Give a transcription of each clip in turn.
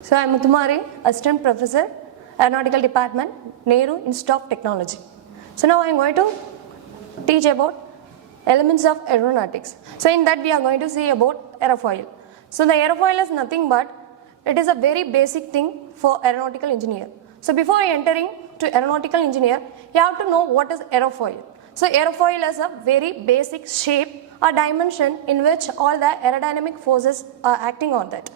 So I am Muthukumari, Assistant Professor, Aeronautical Department, Nehru Institute of Technology. So now I am going to teach about elements of aeronautics. So in that we are going to see about aerofoil. So the aerofoil is nothing but it is a very basic thing for aeronautical engineer. So before entering to aeronautical engineer, you have to know what is aerofoil. So aerofoil is a very basic shape or dimension in which all the aerodynamic forces are acting on that.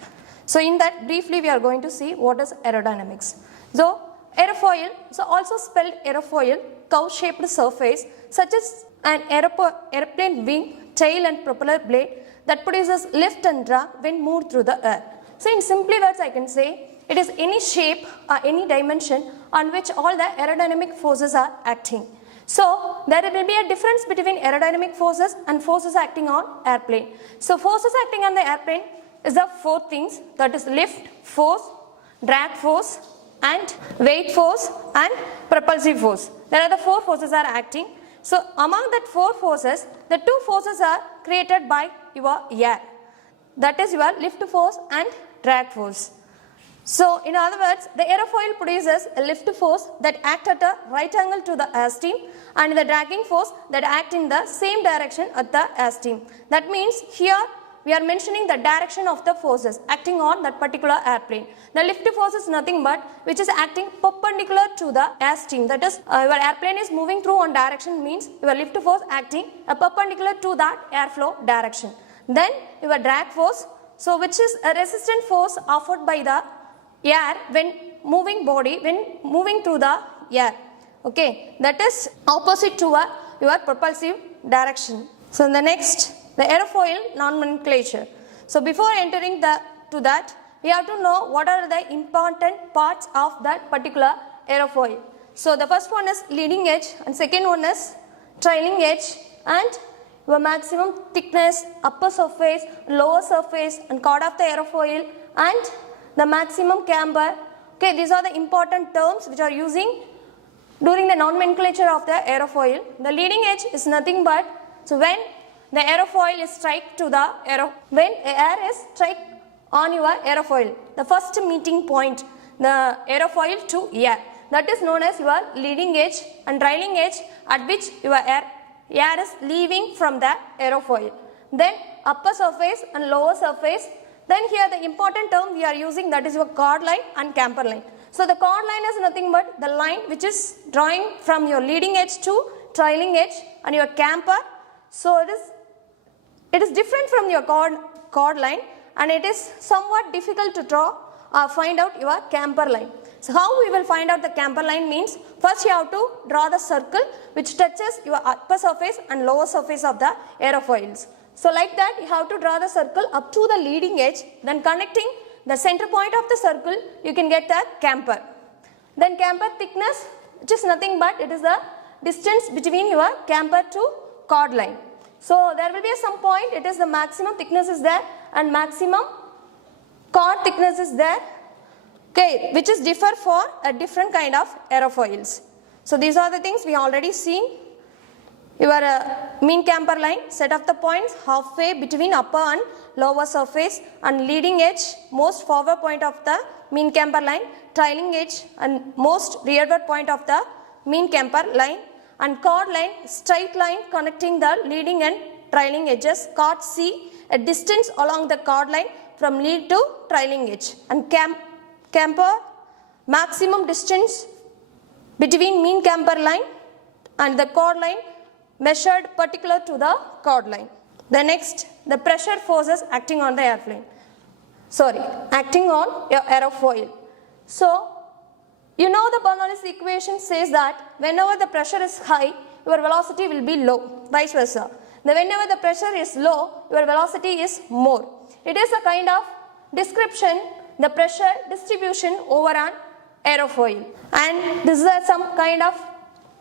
So in that briefly we are going to see what is aerodynamics. So aerofoil, so also spelled aerofoil, curve-shaped surface such as an airplane wing, tail and propeller blade that produces lift and drag when moved through the air. So in simply words I can say it is any shape or any dimension on which all the aerodynamic forces are acting. So there will be a difference between aerodynamic forces and forces acting on airplane. So forces acting on the airplane is the four things, that is lift force, drag force and weight force and propulsive force. There are the four forces are acting. So among that four forces, the two forces are created by your air. That is your lift force and drag force. So in other words, the aerofoil produces a lift force that acts at a right angle to the airstream and the dragging force that acts in the same direction at the airstream. That means here we are mentioning the direction of the forces acting on that particular airplane. The lift force is nothing but which is acting perpendicular to the airstream. That is, your airplane is moving through one direction means your lift force acting perpendicular to that airflow direction. Then your drag force, so which is a resistant force offered by the air when moving body, when moving through the air. Okay, that is opposite to your propulsive direction. So the next, the aerofoil nomenclature. So before entering to that, we have to know what are the important parts of that particular aerofoil. So the first one is leading edge and second one is trailing edge and your maximum thickness, upper surface, lower surface and chord of the aerofoil and the maximum camber. Okay, these are the important terms which are using during the nomenclature of the aerofoil. The leading edge is nothing but, so when the aerofoil is strike to the when air is strike on your aerofoil, the first meeting point, the aerofoil to air, that is known as your leading edge and trailing edge at which your air is leaving from the aerofoil. Then upper surface and lower surface. Then here the important term we are using, that is your chord line and camber line. So the chord line is nothing but the line which is drawing from your leading edge to trailing edge and your camber. So it is different from your chord line and it is somewhat difficult to draw or find out your camber line. So how we will find out the camber line means, first you have to draw the circle which touches your upper surface and lower surface of the aerofoils. So like that you have to draw the circle up to the leading edge, then connecting the center point of the circle you can get the camber. Then camber thickness, which is nothing but it is the distance between your camber to chord line. So there will be some point, it is the maximum thickness is there and maximum chord thickness is there, okay, which is differ for a different kind of aerofoils. So these are the things we already seen. Your mean camber line, set of the points halfway between upper and lower surface and leading edge, most forward point of the mean camber line, trailing edge and most rearward point of the mean camber line and chord line, straight line connecting the leading and trailing edges, chord C, a distance along the chord line from lead to trailing edge and camber, maximum distance between mean camber line and the chord line measured particular to the chord line. The next, the pressure forces acting on the acting on your aerofoil. So, you know the Bernoulli's equation says that whenever the pressure is high, your velocity will be low, vice versa. Whenever the pressure is low, your velocity is more. It is a kind of description, the pressure distribution over an aerofoil. And this is some kind of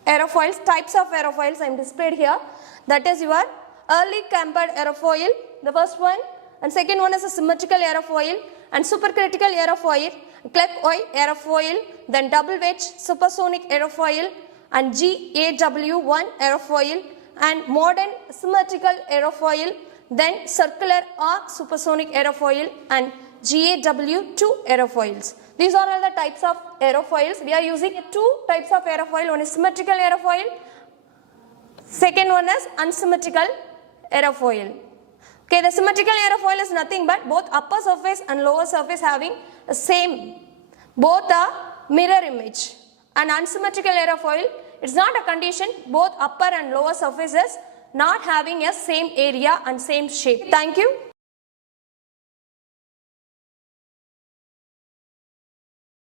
aerofoils, types of aerofoils I am displayed here. That is your early cambered aerofoil, the first one, and second one is a symmetrical aerofoil and supercritical aerofoil, Clark-Oy aerofoil, then double wedge supersonic aerofoil and GAW1 aerofoil and modern symmetrical aerofoil, then circular arc supersonic aerofoil and GaW2 aerofoils. These are all the types of aerofoils. We are using two types of aerofoil. One is symmetrical aerofoil. Second one is unsymmetrical aerofoil. Okay, the symmetrical aerofoil is nothing but both upper surface and lower surface having the same, both a mirror image. And unsymmetrical aerofoil, it's not a condition, both upper and lower surfaces not having a same area and same shape. Thank you.